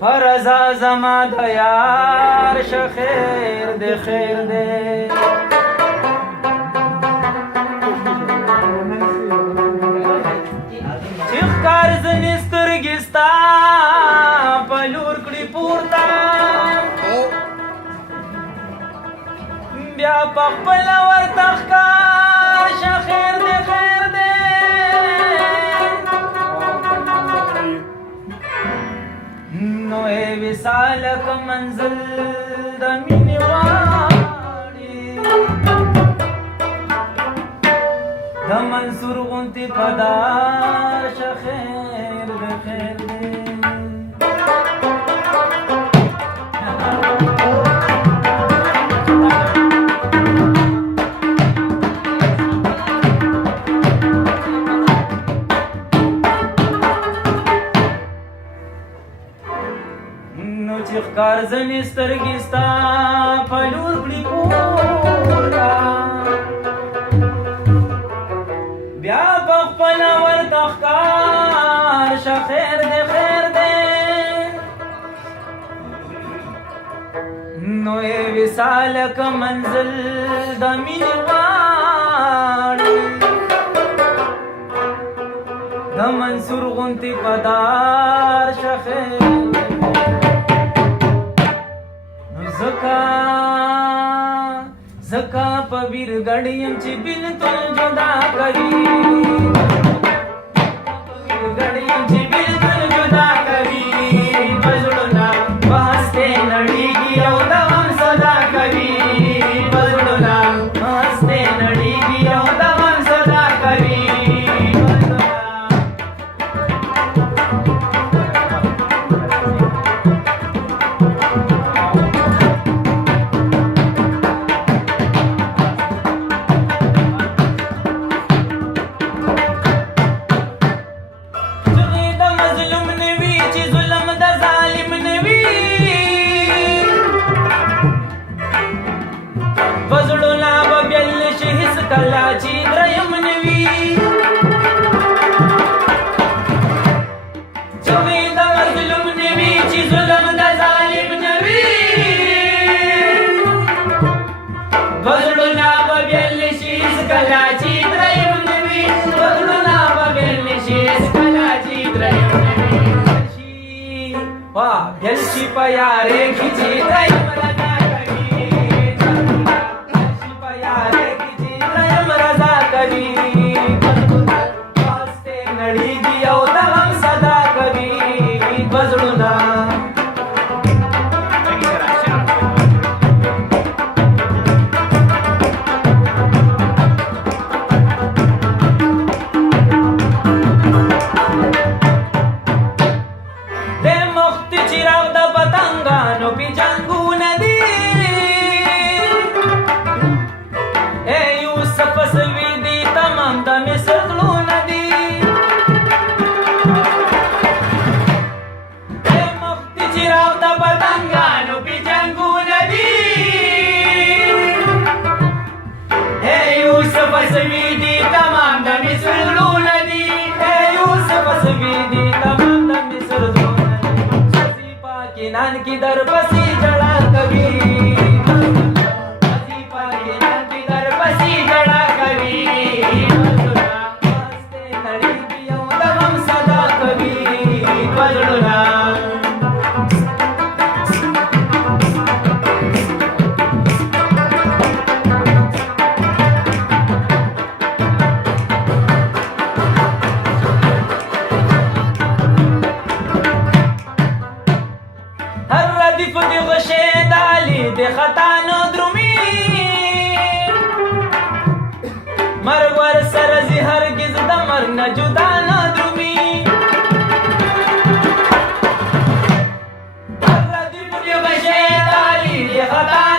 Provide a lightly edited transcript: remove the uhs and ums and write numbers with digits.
فرزا زما د یار شخیر د خیر دے چیخ کار زنی سترگستا پلور کڑی پورتا بیا پخپل ورتخ کار شخیر د خیر دے نو اے وصالک منزل د مینې واړې د منصور غونتې پدار شه خیر د خیر دی کار زنی سترگستا پلور کڑی پورا بیا پخپل ورتخ کار شخیر دے خیر دے نو اے وصالک منزل د مینې واړې د منصور غونتې پدار شخیر زکا پویر گڑیم چی بلتل جدا کری گڑیم چی بلتل جدا کری بزرنا بہستے نڑی گی او دوام صدا کری بزرنا بہستے نڑی گی او دوام صدا کری کلاچی دریم نوی چوی دا مظلوم نوی چی ظلم دا ظالم نوی بزرنا ببیل شیز کلاچی دریم نوی بزرنا ببیل شیز کلاچی دریم نوی بیل شی پا یارے کھچی دریم رضا کری واسطے نڑی گی او دوام صدا کری بزرنا دے مخت چراغ دا پتنگانو پی جنگو ندی اے یوسف سوی د مصر زړونه دي اے مختی چراغ د پتنګانو پې جنګونه دي اے یوسف سوي دي تمام د مصر زړونه دي اے یوسف سوي دي تمام د مصر زړونه دي شفي پاکستان کی در پسې جړا کوي شفي پاکستان کی در پسې جړا کوي خطانو درومی مرگ ور سرزی هرگز دمر نجدا ندرومی هر ردی بودی بشه دالی دی خطانو